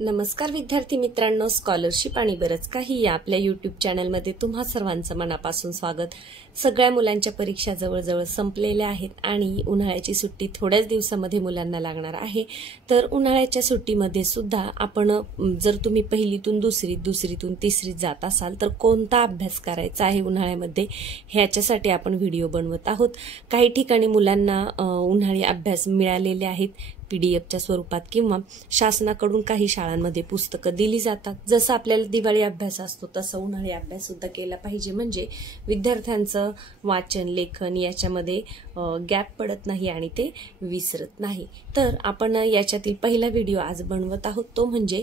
नमस्कार विद्यार्थी मित्रांनो, स्कॉलरशिप आणि बरंच काही या आपल्या यूट्यूब चॅनलमध्ये तुम्हा सर्वांचं मनापासून स्वागत। सगळ्या मुलांच्या परीक्षा जवळजवळ संपलेल्या आहेत आणि उन्हाळ्याची सुट्टी थोड्याच दिवसामध्ये मुलांना लागणार आहे। तर उन्हाळ्याच्या सुट्टीमध्ये सुद्धा आपण जर तुम्ही पहिलीतून दुसरीत, दुसरीतून तिसरीत जात असाल तर कोणता अभ्यास करायचा आहे उन्हाळ्यामध्ये ह्याच्यासाठी आपण व्हिडिओ बनवत आहोत। काही ठिकाणी मुलांना उन्हाळी अभ्यास मिळालेले आहेत पीडीएफच्या स्वरूपात किंवा शासनाकडून काही शाळांमध्ये पुस्तकं दिली जातात। जसं आपल्याला दिवाळी अभ्यास असतो तसं उन्हाळी अभ्यास सुद्धा केला पाहिजे, म्हणजे विद्यार्थ्यांचं वाचन लेखन याच्यामध्ये गॅप पडत नाही आणि ते विसरत नाही। तर आपण याच्यातील पहिला व्हिडिओ आज बनवत आहोत, तो म्हणजे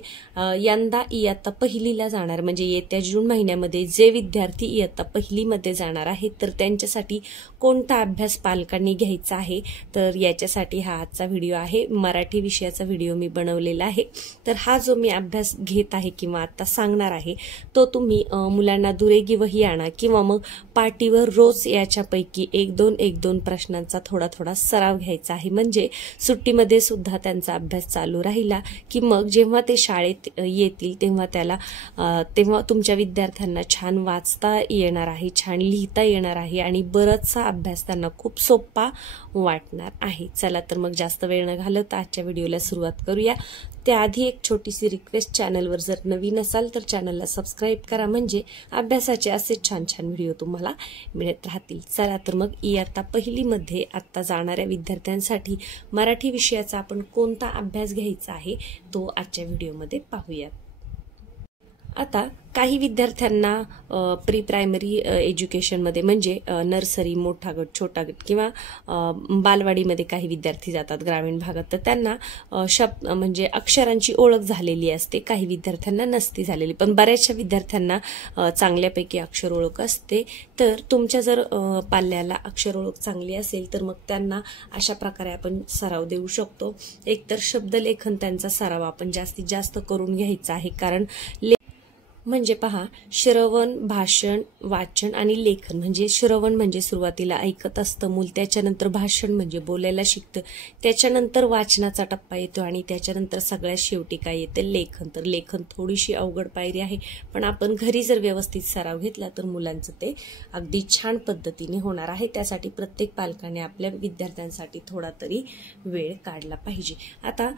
यंदा इयत्ता पहिलीला जाणार म्हणजे येत्या जून महिन्यामध्ये जे विद्यार्थी इयत्ता पहिलीमध्ये जाणार आहेत तर त्यांच्यासाठी कोणता अभ्यास पालकांनी घ्यायचा आहे। तर याच्यासाठी हा आजचा व्हिडिओ आहे। मराठी विषयाचा व्हिडिओ मी बनवलेला आहे। तर हा जो मी अभ्यास घेत आहे किंवा आता सांगणार आहे तो तुम्ही मुलांना दुरेगी वही आणा किंवा मग पाटीवर रोज याच्यापैकी एक दोन प्रश्नांचा थोडा थोडा सराव घ्यायचा आहे, म्हणजे सुट्टीमध्ये सुद्धा त्यांचा अभ्यास चालू राहिला की मग जेव्हा ते शाळेत येतील तेव्हा तुमच्या विद्यार्थ्यांना छान वाचता येणार आहे, छान लिहिता येणार आहे आणि बराचसा अभ्यास त्यांना खूप सोपा वाटणार आहे। चला तर मग जास्त वेळ न घालवता आजच्या व्हिडिओला सुरुवात करूया। त्याआधी एक छोटीशी रिक्वेस्ट, चॅनलवर जर नवीन असाल तर चॅनलला सबस्क्राईब करा, म्हणजे अभ्यासाचे असे छान छान व्हिडिओ तुम्हाला मिळत राहतील। चला तर मग इयत्ता पहिलीमध्ये आता जाणाऱ्या विद्यार्थ्यांसाठी मराठी विषयाचा आपण कोणता अभ्यास घ्यायचा आहे तो आजच्या व्हिडिओमध्ये पाहूया। आता काही विद्यार्थ्यांना प्री प्रायमरी एज्युकेशनमध्ये म्हणजे नर्सरी, मोठा गट, छोटा गट किंवा बालवाडीमध्ये काही विद्यार्थी जातात ग्रामीण भागात, तर त्यांना म्हणजे अक्षरांची ओळख झालेली असते, काही विद्यार्थ्यांना नसती झालेली, पण बऱ्याचशा विद्यार्थ्यांना चांगल्यापैकी अक्षर ओळख असते। तर तुमच्या जर पाल्याला अक्षर ओळख चांगली असेल तर मग त्यांना अशा प्रकारे आपण सराव देऊ शकतो। एकतर शब्दलेखन त्यांचा सराव आपण जास्तीत जास्त करून घ्यायचा आहे, कारण म्हणजे पहा, श्रवण, भाषण, वाचन आणि लेखन। म्हणजे श्रवण म्हणजे सुरुवातीला ऐकत असतं मूल, त्याच्यानंतर भाषण म्हणजे बोलायला शिकतं, त्याच्यानंतर वाचनाचा टप्पा येतो आणि त्याच्यानंतर सगळ्यात शेवटी काय येते, लेखन। तर लेखन थोडीशी अवघड पायरी आहे, पण आपण घरी जर व्यवस्थित सराव घेतला तर मुलांचं ते अगदी छान पद्धतीने होणार आहे। त्यासाठी प्रत्येक पालकाने आपल्या विद्यार्थ्यांसाठी थोडा तरी वेळ काढला पाहिजे। आता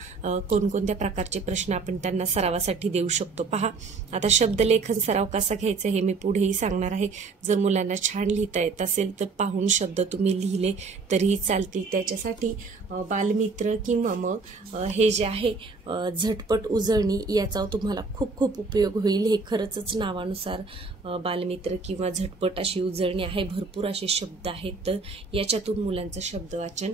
कोणकोणत्या प्रकारचे प्रश्न आपण त्यांना सरावासाठी देऊ शकतो पहा। आता शब्दलेखन सराव कसा घ्यायचा हे मी पुढेही सांगणार आहे। जर मुलांना छान लिहिता येत असेल तर पाहून शब्द तुम्ही लिहिले तरीही चालतील। त्याच्यासाठी बालमित्र किंवा मग हे जे आहे झटपट उजळणी याचा तुम्हाला खूप खूप उपयोग होईल। हे खरंच नावानुसार बालमित्र किंवा झटपट अशी उजळणी आहे, भरपूर असे शब्द आहेत, तर याच्यातून मुलांचं शब्दवाचन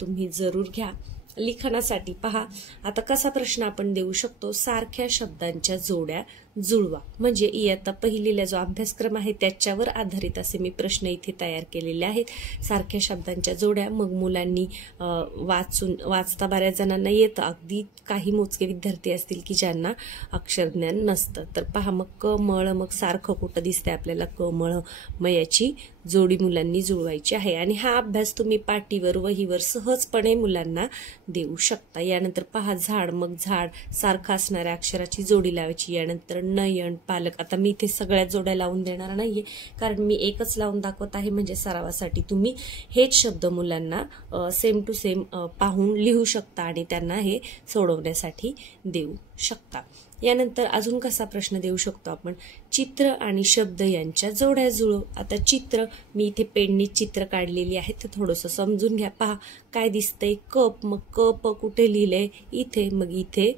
तुम्ही जरूर घ्या। लिखाणासाठी पहा, आता कसा प्रश्न आपण देऊ शकतो, सारख्या शब्दांच्या जोड्या जुळवा। म्हणजे इयत्ता पहिलीला जो अभ्यासक्रम आहे त्याच्यावर आधारित असे मी प्रश्न इथे तयार केलेले आहेत। सारख्या शब्दांच्या जोड्या मग मुलांनी वाचता बऱ्याच जणांना येतं, अगदी काही मोजके विद्यार्थी असतील की ज्यांना अक्षरज्ञान नसतं। तर पहा, मग क मळ, मग सारखं कुठं दिसतंय आपल्याला, क मळ, मग याची जोडी मुलांनी जुळवायची आहे आणि हा अभ्यास तुम्ही पाटीवर वहीवर सहजपणे मुलांना देऊ शकता। यानंतर पहा, झाड, मग झाड सारखं असणाऱ्या अक्षराची जोडी लावायची। यानंतर नयन, पालक। आता मी इथे सगळ्या जोड्या लावून देणार नाहीये, कारण मी एकच लावून दाखवत आहे, म्हणजे सरावासाठी तुम्ही हेच शब्द मुलांना सेम टू सेम पाहून लिहू शकता आणि त्यांना हे सोडवण्यासाठी देऊ शकता। यानंतर अजून कसा प्रश्न देऊ शकतो आपण, चित्र आणि शब्द यांच्या जोड्या जुळव। आता चित्र, मी इथे पेननी चित्र काढलेली आहे, तर थोडंसं समजून घ्या। पहा काय दिसतंय, कप, मग कप कुठे लिहिलंय, इथे, मग इथे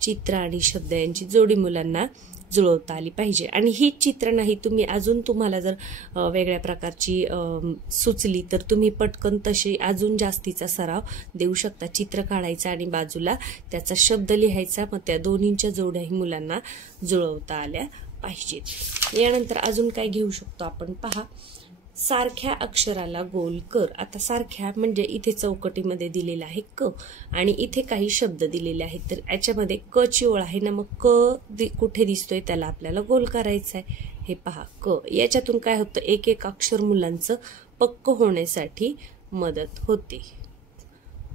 चित्र आणि शब्द यांची जोडी मुलांना जुळवता आली पाहिजे। आणि ही चित्र नाही, तुम्हाला जर वेगळ्या प्रकारची सुचली तर तुम्ही पटकन तशी अजून जास्तीचा सराव देऊ शकता। चित्र काढायचं आणि बाजूला त्याचा शब्द लिहायचा, मग त्या दोन्हींच्या जोड्याही मुलांना जुळवता आल्या पाहिजेत। यानंतर अजून काय घेऊ शकतो आपण, पहा, सारख्या अक्षराला गोल कर। आता सारख्या म्हणजे इथे चौकटीमध्ये दिलेला आहे क आणि इथे काही शब्द दिलेले आहेत, तर याच्यामध्ये क ची ओळ आहे ना, मग क कुठे दिसतोय त्याला आपल्याला गोल करायचा आहे। हे पहा क, याच्यातून काय होतं, एक एक अक्षर मुलांचं पक्क होण्यासाठी मदत होते।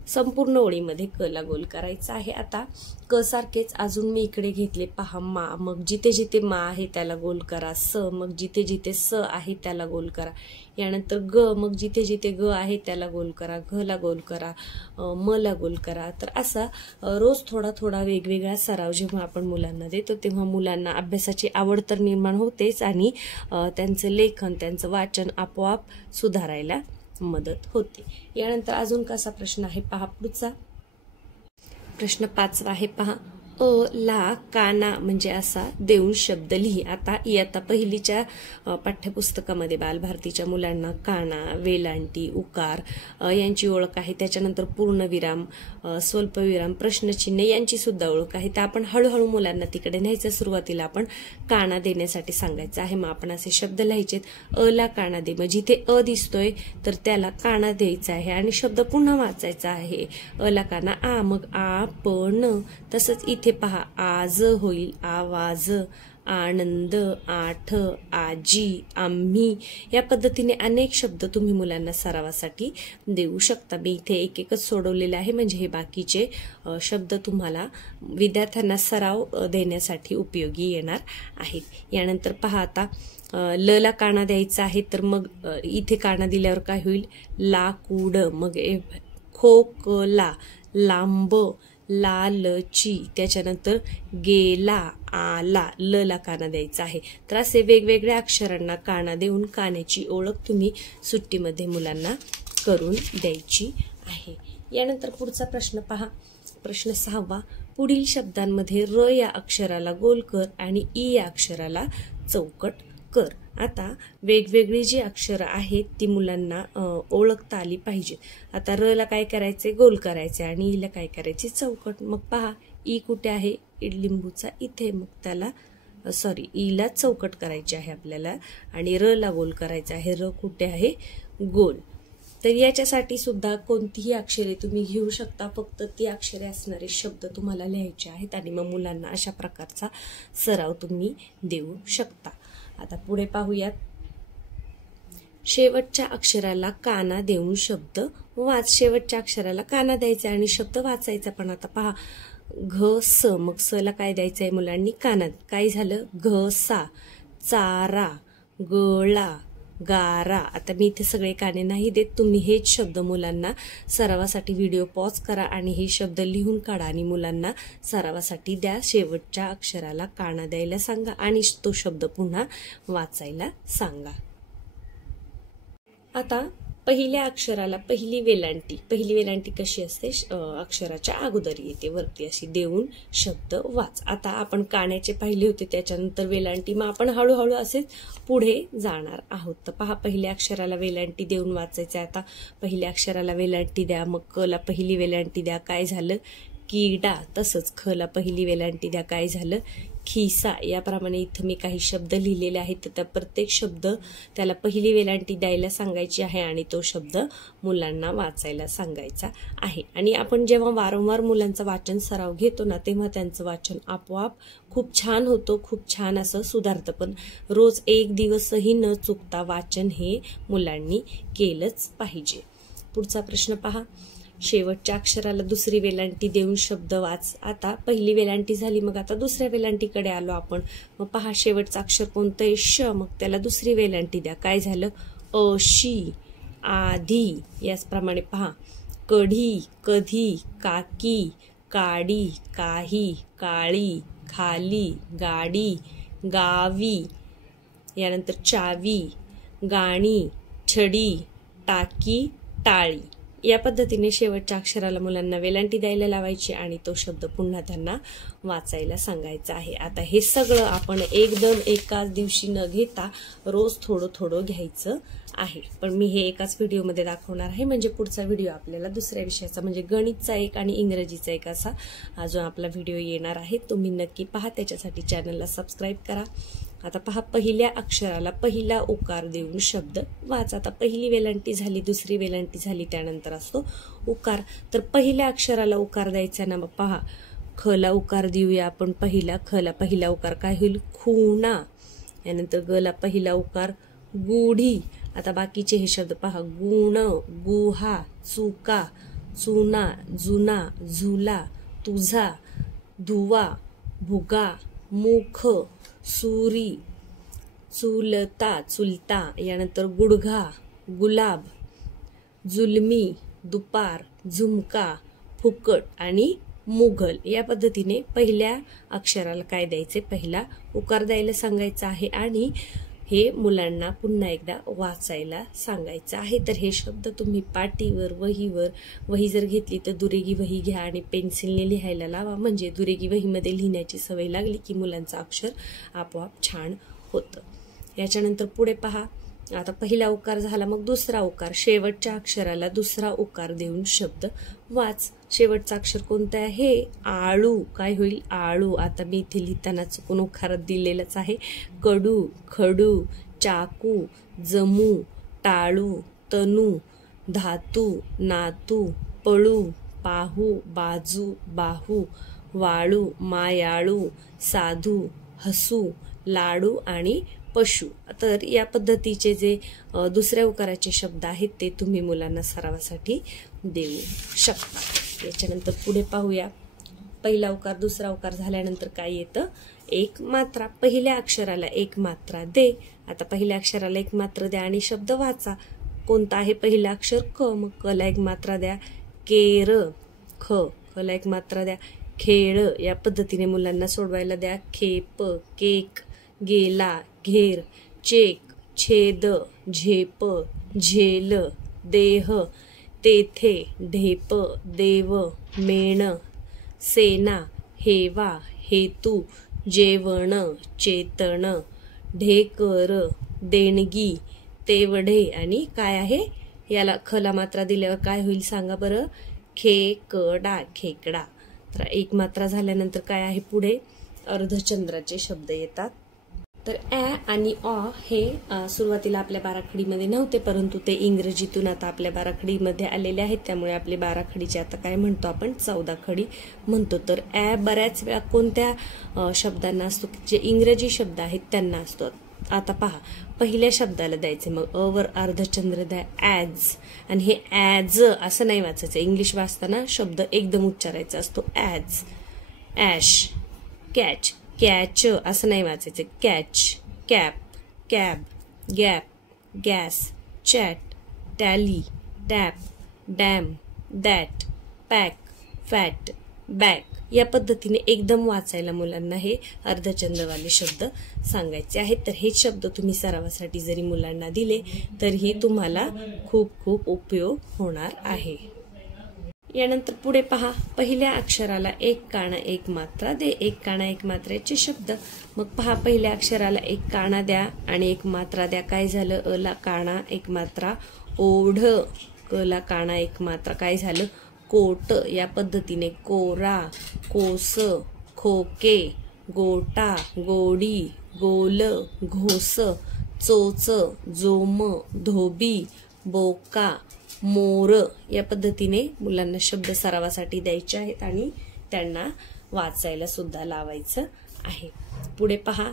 संपूर्ण ओळीमध्ये क ला गोल करायचा आहे। आता क सारखेच अजून मी इकडे घेतले पहा मा, मग जिथे जिथे मा आहे त्याला गोल करा। स, मग जिथे जिथे स आहे त्याला गोल करा। यानंतर ग, मग जिथे जिथे ग आहे त्याला गोल करा। घ ला गोल करा, म ला गोल करा। तर असा रोज थोडा थोडा वेगवेगळा सराव जेव्हा आपण मुलांना देतो तेव्हा मुलांना अभ्यासाची आवड तर निर्माण होतेच आणि त्यांचं लेखन, त्यांचं वाचन आपोआप सुधारायला मदत होते। यानंतर अजून कसा प्रश्न आहे पहा पुढचा। प्रश्न 5वा आहे पहा, अ ला काना म्हणजे असा देऊन शब्द लिही। आता इयत्ता पहिलीच्या पाठ्यपुस्तकामध्ये बालभारतीच्या मुलांना काना, वेलांटी, उकार यांची ओळख आहे। त्याच्यानंतर पूर्णविराम, स्वल्पविराम, प्रश्नचिन्ह यांची सुद्धा ओळख आहे। तर आपण हळूहळू मुलांना तिकडे न्यायचं। सुरुवातीला आपण काना देण्यासाठी सांगायचं आहे। मग आपण असे शब्द लिहायचे, अ ला काना दे। मग जिथे अ दिसतोय तर त्याला काना द्यायचा आहे आणि शब्द पुन्हा वाचायचा आहे। अ ला काना आ, मग आ, प, न। तसंच इथे पहा आज होईल आवाज, आनंद, आठ, आजी, आम्ही। या पद्धतीने अनेक शब्द तुम्ही मुलांना सरावासाठी देऊ शकता। मी इथे एक एकच सोडवलेले आहे म्हणजे हे बाकीचे शब्द तुम्हाला विद्यार्थ्यांना सराव देण्यासाठी उपयोगी येणार आहेत। यानंतर पहा आता ल ला काना द्यायचा आहे तर मग इथे काना दिल्यावर काय होईल, लाकूड, मग खोकला, लांब, लालची। त्याच्यानंतर गेला, आला, ल ला काना द्यायचा आहे। तर असे वेगवेगळ्या अक्षरांना काना देऊन कान्याची ओळख तुम्ही सुट्टीमध्ये मुलांना करून द्यायची आहे। यानंतर पुढचा प्रश्न पहा, प्रश्न 6वा, पुढील शब्दांमध्ये र या अक्षराला गोल कर आणि ई या अक्षराला चौकट कर। आता वेगवेगळी जी अक्षरं आहेत ती मुलांना ओळखता आली पाहिजे। आता र ला काय करायचे, गोल करायचे आणि ई ला काय करायचे, चौकट। मग पहा ई कुठे आहे, इडलिंबूचा इथे, मग त्याला ई ला चौकट करायची आहे आपल्याला आणि र ला गोल करायचा आहे। र कुठे आहे, गोल। तर याच्यासाठी सुद्धा कोणतीही अक्षरे तुम्ही घेऊ शकता, फक्त ती अक्षरे असणारे शब्द तुम्हाला लिहायचे आहेत आणि मग मुलांना अशा प्रकारचा सराव तुम्ही देऊ शकता। आता पुढे पाहूयात, शेवटच्या अक्षराला काना देऊन शब्द वाच। शेवटच्या अक्षराला काना द्यायचा आणि शब्द वाचायचा। पण आता पहा घ स, मग स ला काय द्यायचंय मुलांनी, काना। काय झालं, घ सा, चारा, गळा, गारा। आता मी इथे सगळे काने नाही देत, तुम्ही हेच शब्द मुलांना सरावासाठी व्हिडिओ पॉज करा आणि हे शब्द लिहून काढा आणि मुलांना सरावासाठी द्या। शेवटच्या अक्षराला काना द्यायला सांगा आणि तो शब्द पुन्हा वाचायला सांगा। आता पहिल्या अक्षराला पहिली वेलांटी कशी असते, अक्षराच्या अगोदर येते वरती अशी देऊन शब्द वाच। आता आपण काण्याचे पाहिले होते, त्याच्यानंतर वेलांटी, मग आपण हळूहळू असेच पुढे जाणार आहोत। तर पहा पहिल्या अक्षराला वेलांटी देऊन वाचायचं। आता पहिल्या अक्षराला वेलांटी द्या, मग क ला पहिली वेलांटी द्या, काय झालं, किडा। तसंच ख ला पहिली वेलांटी द्या, काय झालं, खिसा। याप्रमाणे इथं मी काही शब्द लिहिलेले आहेत, तर त्या प्रत्येक शब्द त्याला पहिली वेलांटी द्यायला सांगायची आहे आणि तो शब्द मुलांना वाचायला सांगायचा आहे। आणि आपण जेव्हा वारंवार मुलांचा वाचन सराव घेतो ना तेव्हा त्यांचं वाचन आपोआप खूप छान होतं, खूप छान असं सुधारतं। पण रोज एक दिवसही न चुकता वाचन हे मुलांनी केलंच पाहिजे। पुढचा प्रश्न पहा, शेवटच्या अक्षराला दुसरी वेलांटी देऊन शब्द वाच। आता पहिली वेलांटी झाली, मग आता दुसऱ्या वेलांटीकडे आलो आपण। मग पहा शेवटचं अक्षर कोणतं आहे, श, मग त्याला दुसरी वेलांटी द्या, काय झालं, अशी, आधी। याचप्रमाणे पहा कढी, कधी, काकी, काडी, काही, काळी, खाली, गाडी, गावी। यानंतर चावी, गाणी, छडी, टाकी, टाळी। या पद्धतीने शेवटच्या अक्षराला मुलांना वेलांटी द्यायला लावायची आणि तो शब्द पुन्हा त्यांना वाचायला सांगायचा आहे। आता हे सगळं आपण एकदम एकाच दिवशी न घेता रोज थोडं थोडं घ्यायचं आहे। पण मी हे एकाच व्हिडिओमध्ये दाखवणार आहे, म्हणजे पुढचा व्हिडिओ आपल्याला दुसऱ्या विषयाचा म्हणजे गणितचा एक आणि इंग्रजीचा एक असा हा जो आपला व्हिडिओ येणार आहे, तुम्ही नक्की पहा। त्याच्यासाठी चॅनलला सबस्क्राईब करा। आता पहा पहिल्या अक्षराला पहिला उकार देऊन शब्द वाच। आता पहिली वेलांटी झाली, दुसरी वेलांटी झाली, त्यानंतर असतो उकार। तर पहिल्या अक्षराला उकार द्यायचा ना, मग पहा ख ला उकार देऊया आपण पहिला। ख ला पहिला उकार काय होईल, खुणा। यानंतर ग ला पहिला उकार गुढी। आता बाकीचे हे शब्द पहा, गुण, गुहा, चुका, चुना, जुना, झुला, तुझा, धुवा, भुगा, मुख, सुरी, चुलता, चुलता, यानंतर गुडघा, गुलाब, जुलमी, दुपार, झुमका, फुकट आणि मुघल. या पद्धतीने पहिल्या अक्षराला काय द्यायचे, पहिला उकार द्यायला सांगायचा आहे आणि हे मुलांना पुन्हा एकदा वाचायला सांगायचं आहे. तर हे शब्द तुम्ही पाटीवर, वहीवर, वही जर घेतली तर दुरेगी वही घ्या आणि पेन्सिलने लिहायला लावा. म्हणजे दुरेगी वहीमध्ये लिहिण्याची सवय लागली की मुलांचं अक्षर आपोआप छान होतं. याच्यानंतर पुढे पहा. आता पहिला उकार झाला, मग दुसरा उकार. शेवटच्या अक्षराला दुसरा उकार देऊन शब्द वाच. शेवटचा अक्षर कोणतं आहे? आळू. काय होईल? आळू. आता मी इथे लिहिताना चुकून उखारात दिलेलंच आहे. कडू, खडू, चाकू, जमू, टाळू, तनू, धातू, नातू, पळू, पाहू, बाजू, बाहू, वाळू, मायाळू, साधू, हसू, लाडू आणि पशु. तर या पद्धतीचे जे दुसऱ्या उकाराचे शब्द आहेत ते तुम्ही मुलांना सरावासाठी देऊ शकता. याच्यानंतर पुढे पाहूया. पहिला उकार दुसरा उकार झाल्यानंतर काय येतं? एक मात्रा. पहिल्या अक्षराला एक मात्रा दे. आता पहिल्या अक्षराला एक मात्रा द्या आणि शब्द वाचा. कोणता आहे पहिला अक्षर? क. मग क ला एक मात्रा द्या. केर, ख. ख ला एक मात्रा द्या. खेळ. या पद्धतीने मुलांना सोडवायला द्या. खेप, केक, गेला, घेर, चेक, छेद, झेप, झेल, देह, तेथे, ढेप, देव, मेण, सेना, हेवा, हेतू, जेवण, चेतन, ढेकर, देणगी, तेवढे आणि काय आहे? याला खला मात्रा दिल्यावर काय होईल सांगा बरं? खेकडा, खेकडा. तर एक मात्रा झाल्यानंतर काय आहे पुढे? अर्धचंद्राचे शब्द येतात. तर ॲ आणि ऑ हे सुरुवातीला आपल्या बाराखडीमध्ये नव्हते, परंतु ते इंग्रजीतून आता आपल्या बाराखडीमध्ये आलेले आहेत. त्यामुळे आपले बाराखडीचे आता काय म्हणतो आपण? 14 खडी म्हणतो. तर ॲ बऱ्याच वेळा कोणत्या शब्दांना असतो? जे इंग्रजी शब्द आहेत त्यांना असतो. आता पहा, पहिल्या शब्दाला द्यायचे, मग अ वर अर्धचंद्र द्या. ॲज. आणि हे ॲज असं नाही वाचायचं. इंग्लिश वाचताना शब्द एकदम उच्चारायचा असतो. ॲज, ॲश, कॅच, कॅच असं नाही वाचायचं. Catch, cap, cab, gap, gas, chat, tally, tap, dam, that, pack, fat, back. या पद्धतीने एकदम वाचायला मुलांना हे अर्धचंद्रवाले शब्द सांगायचे आहेत. तर हे शब्द तुम्ही सरावासाठी जरी मुलांना दिले तरीही तुम्हाला खूप खूप उपयोग होणार आहे. यानंतर पुढे पहा. पहिल्या अक्षराला एक काना एक मात्रा दे. एक काना एक मात्रेचे शब्द. मग पहा, पहिल्या अक्षराला एक काना द्या आणि एक मात्रा द्या. काय झालं? अ ला काना एक मात्रा ओढ. क ला काना एक मात्रा काय झालं? कोट. या पद्धतीने कोरा, कोस, खोके, गोटा, गोडी, गोल, घोस, चोच, जोम, धोबी, बोका, मोर. या पद्धतीने मुलांना शब्द सरावासाठी द्यायचे आहेत आणि त्यांना वाचायला सुद्धा लावायचं आहे. पुढे पहा.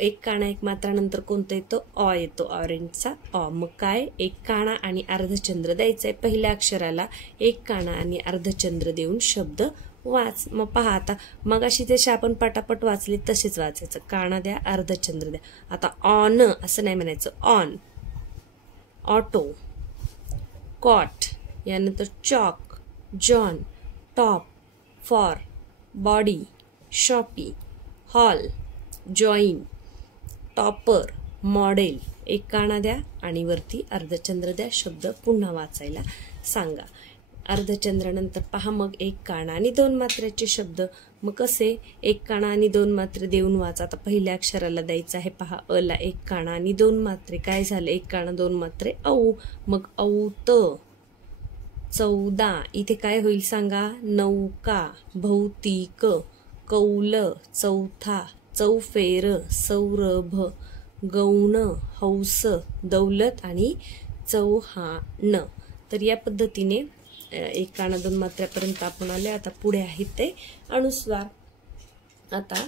एक काना एक मात्रा नंतर कोणतं येतो? ऑ येतो. ऑरेंजचा ऑ. मग काय? एक काना आणि अर्धचंद्र द्यायचंय. पहिल्या अक्षराला एक काना आणि अर्धचंद्र देऊन शब्द वाच. मग पहा, आता मगाशी जसे आपण पटापट वाचले तसेच वाचायचं. काना द्या, अर्धचंद्र द्या. आता ऑन असं नाही म्हणायचं. ऑन, ऑटो, कॉट, यानंतर chalk, John, top, for, body, shoppy, hall, join, topper, model. एक काना द्या आणि वरती अर्धचंद्र द्या. शब्द पुन्हा वाचायला सांगा. अर्धचंद्रानंतर पहा, मग एक काना आणि दोन मात्रेचे शब्द. मग कसे? एक काना आणि दोन मात्रे देऊन वाचा. आता पहिल्या अक्षराला द्यायचं आहे. पहा, अ ला एक काना आणि दोन मात्रे. काय झालं? एक काना दोन मात्रे औ. मग औत, 14. इथे काय होईल सांगा? नौका, भौतिक, कौल, चौथा, चौफेर, सौरभ, गौण, हौस, दौलत आणि चौहान. तर या पद्धतीने एक काना दोन मात्र्यापर्यंत आपण आले. आता पुढे आहेत ते अनुस्वार. आता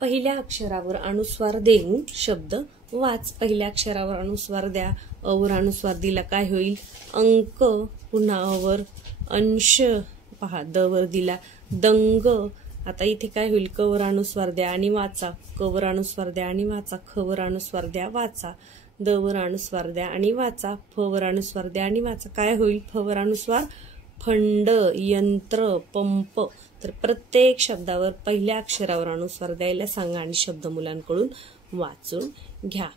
पहिल्या अक्षरावर अनुस्वार देऊन शब्द वाच. पहिल्या अक्षरावर अनुस्वार द्या. अ वर अनुस्वार दिला काय होईल? अंक. पुन्हा अ वर अंश, पहा द वर दिला दंग। आता इथे काय होईल, क वर अनुस्वार द्या आणि वाचा, क वर अनुस्वार द्या आणि वाचा, ख वर अनुस्वार द्या वाचा, द वर अनुस्वार द्या आणि वाचा, फ वर अनुस्वार द्या आणि वाचा, काय होईल, फ वर अनुस्वार फंड, यंत्र, पंप। तर प्रत्येक शब्दावर पहिल्या अक्षरावर अनुस्वार द्यायला सांगा आणि शब्द मुलांकडून वाचून घ्या।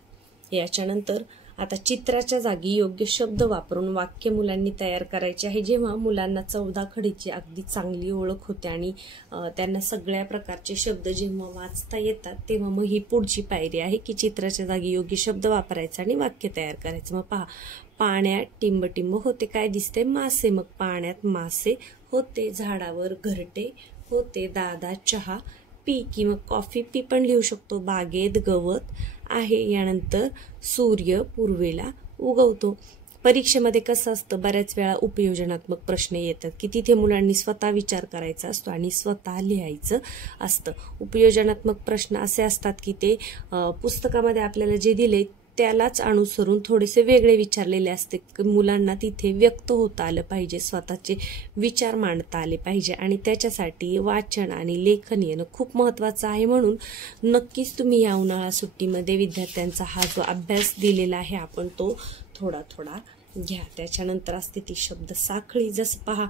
याच्यानंतर आता चित्राच्या जागी योग्य शब्द वापरून वाक्य मुलांनी तयार करायचे आहे। जेव्हा मुलांना 14 खडीची अगदी चांगली ओळख होते आणि त्यांना सगळ्या प्रकारचे शब्द जेव्हा वाचता येतात, तेव्हा मग ही पुढची पायरी आहे की चित्राच्या जागी योग्य शब्द वापरायचा आणि वाक्य तयार करायचं। मग पहा, पाण्यात टिंबटिंब होते, काय दिसते, मासे। मग पाण्यात मासे होते, झाडावर घरटे होते, दादा चहा पी किंवा कॉफी पी पण लिहू शकतो, बागेत गवत आहे। यानंतर सूर्य पूर्वेला उगवतो। परीक्षेमध्ये कसं असतं, बऱ्याच वेळा उपयोजनात्मक प्रश्न येतात की तिथे मुलांनी स्वतः विचार करायचा असतो आणि स्वतः लिहायचं असतं। उपयोजनात्मक प्रश्न असे असतात की ते पुस्तकामध्ये आपल्याला जे दिले त्यालाच अनुसरून थोडेसे वेगळे विचारलेले असते। मुलांना तिथे व्यक्त होता आलं पाहिजे, स्वतःचे विचार मांडता आले पाहिजे आणि त्याच्यासाठी वाचन आणि लेखन येणं खूप महत्त्वाचं आहे। म्हणून नक्कीच तुम्ही या उन्हाळा सुट्टीमध्ये विद्यार्थ्यांचा हा जो अभ्यास दिलेला आहे आपण तो थोडा थोडा घ्या। त्याच्यानंतर असते ती शब्द साखळी। जसं पहा,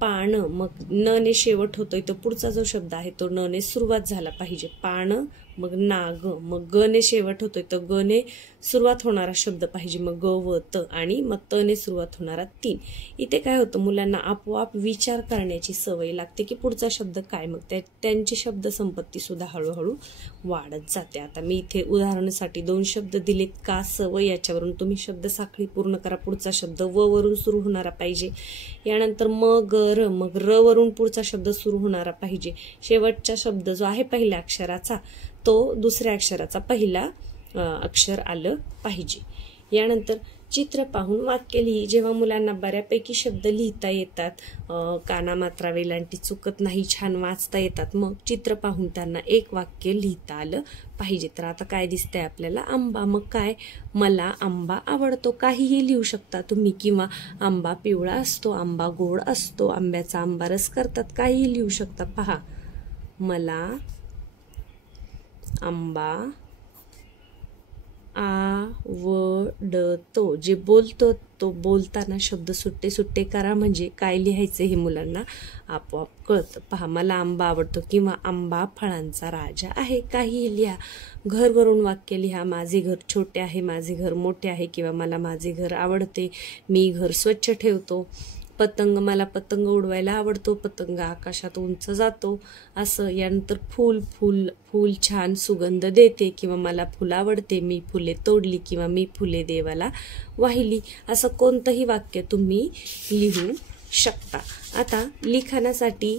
पान, मग न ने शेवट होतोय, तर पुढचा जो शब्द आहे तो न ने सुरुवात झाला पाहिजे, पान, मग नाग, मग ग ने शेवट होतोय तर ग ने सुरुवात होणारा शब्द पाहिजे, मग ग व त आणि मग त ने सुरुवात होणारा 3। इथे काय होतं, मुलांना आपोआप विचार करण्याची सवय लागते की पुढचा शब्द काय, मग त्यांची शब्द संपत्ती सुद्धा हळूहळू वाढत जाते। आता मी इथे उदाहरणासाठी 2 शब्द दिलेत, का सवय, याच्यावरून तुम्ही शब्द साखळी पूर्ण करा। पुढचा शब्द व वरून सुरू होणारा पाहिजे, यानंतर मग र, मग र वरून पुढचा शब्द सुरू होणारा पाहिजे, शेवटचा शब्द जो आहे पहिल्या अक्षराचा तो दुसऱ्या अक्षराचा पहिला अक्षर आलं पाहिजे। यानंतर चित्र पाहून वाक्य लिही। जेव्हा मुलांना बऱ्यापैकी शब्द लिहिता येतात, काना मात्रा वेलांटी चुकत नाही, छान वाचता येतात, मग चित्र पाहून त्यांना एक वाक्य लिहिता आलं पाहिजे। तर आता काय दिसतंय आपल्याला, आंबा, मग काय, मला आंबा आवडतो, काहीही लिहू शकता तुम्ही, किंवा आंबा पिवळा असतो, आंबा गोड असतो, आंब्याचा आंबा रस करतात, काहीही लिहू शकता। पहा, मला आंबा आवडतो, जे बोलतो तो बोलताना शब्द सुट्टे सुट्टे करा, म्हणजे काय लिहायचं हे मुलांना आपोआप कळतं। पहा, मला आंबा आवडतो किंवा आंबा फळांचा राजा आहे, काहीही लिहा। घर वरून वाक्य लिहा, माझे घर छोटे आहे, माझे घर मोठे आहे, किंवा मला माझे घर आवडते, मी घर स्वच्छ ठेवतो। पतंग, मला पतंग उडवायला आवडतो, पतंग आकाशात उंच जातो, असं। यानंतर फूल, फूल छान सुगंध देते, किंवा मला फुलं आवडते, मी फुले तोडली, किंवा मी फुले देवाला वाहिली, असं कोणतंही वाक्य तुम्ही लिहू शकता। आता लिखाणासाठी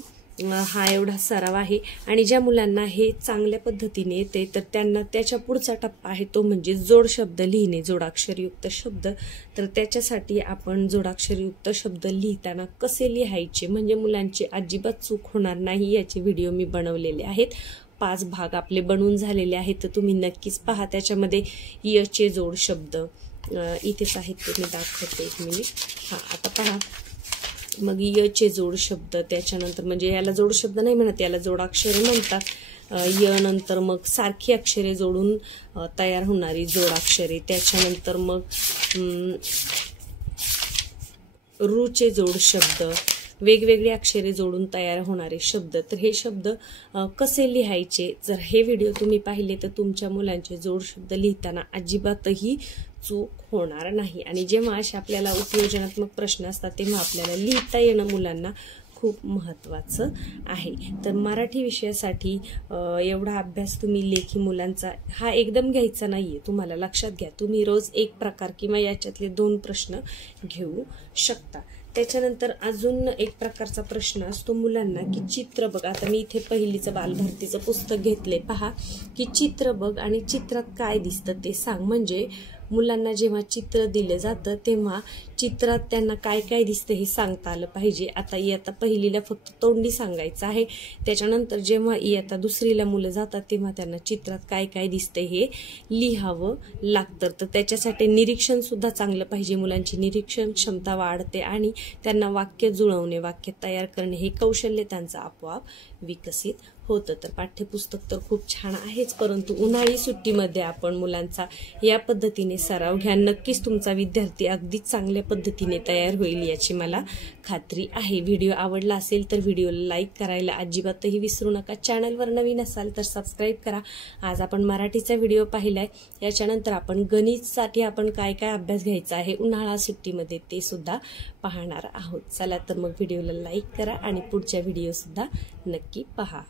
हा एवढा सराव आहे आणि ज्या मुलांना हे चांगल्या पद्धतीने येते तर त्यांना त्याच्या पुढचा टप्पा आहे तो म्हणजे जोड शब्द लिहिणे, जोडाक्षरयुक्त शब्द। तर त्याच्यासाठी आपण जोडाक्षरयुक्त शब्द लिहिताना कसे लिहायचे म्हणजे मुलांची अजिबात चूक होणार नाही याचे व्हिडिओ मी बनवलेले आहेत। 5 भाग आपले बनवून झालेले आहेत, तर तुम्ही नक्कीच पहा। त्याच्यामध्ये यचे जोड शब्द इथेच आहेत, ते मी दाखवते, 1 मिनिट। आता पहा, मग यचे जोड शब्द, त्याच्यानंतर म्हणजे याला जोड शब्द नाही म्हणत, याला जोडाक्षरे म्हणतात। य नंतर मग सारखी अक्षरे जोडून तयार होणारी जोडाक्षरे, त्याच्यानंतर मग रूचे जोड शब्द, वेगवेगळे अक्षरे जोडून तयार होणारे शब्द। तर हे शब्द कसे लिहायचे, जर हे व्हिडिओ तुम्ही पाहिले तर तुमच्या मुलांचे जोड शब्द लिहिताना अजिबातही चूक होणार नाही। आणि जेव्हा असे आपल्याला उपयोजनात्मक प्रश्न असतात तेव्हा आपल्याला लिहिता येणं मुलांना खूप महत्त्वाचं आहे। तर मराठी विषयासाठी एवढा अभ्यास तुम्ही लेखी मुलांचा हा एकदम घ्यायचा नाहीये, तुम्हाला लक्षात घ्या। तुम्ही रोज एक प्रकार किंवा याच्यातले 2 प्रश्न घेऊ शकता। त्याच्यानंतर अजून एक प्रकारचा प्रश्न असतो मुलांना की चित्र बघ। आता मी इथे पहिलीचं बालभारतीचं पुस्तक घेतले, पहा की चित्र बघ आणि चित्रात काय दिसतं ते सांग। म्हणजे मुलांना जेव्हा चित्र दिलं जातं तेव्हा चित्रात त्यांना काय काय दिसतं हे सांगता आलं पाहिजे. आता इयत्ता पहिलीला फक्त तोंडी सांगायचं आहे, त्याच्यानंतर जेव्हा इयत्ता दुसरीला मुलं जातात तेव्हा त्यांना चित्रात काय काय दिसतं हे लिहावं लागतं. तर त्याच्यासाठी निरीक्षण सुद्धा चांगलं पाहिजे. मुलांची निरीक्षण क्षमता वाढते आणि त्यांना वाक्य जुळवणे, वाक्य तयार करणे हे कौशल्य त्यांचं आपोआप विकसित होतं. तर पाठ्यपुस्तक तर खूप छान आहेच, परंतु उन्हाळी सुट्टीमध्ये आपण मुलांचा या पद्धतीने सराव घ्या. नक्कीच तुमचा विद्यार्थी अगदीच चांगल्या पद्धतीने तयार होईल याची मला खात्री आहे. व्हिडिओ आवडला असेल तर व्हिडिओला लाईक करायला अजिबातही विसरू नका. चॅनलवर नवीन असाल तर सबस्क्राईब करा. आज आपण मराठीचा व्हिडिओ पाहिलाय, याच्यानंतर आपण गणितसाठी आपण काय काय अभ्यास घ्यायचा आहे उन्हाळा सुट्टीमध्ये ते सुद्धा पाहणार आहोत. चला तर मग व्हिडिओला लाईक करा आणि पुढच्या व्हिडिओ सुद्धा नक्की पहा.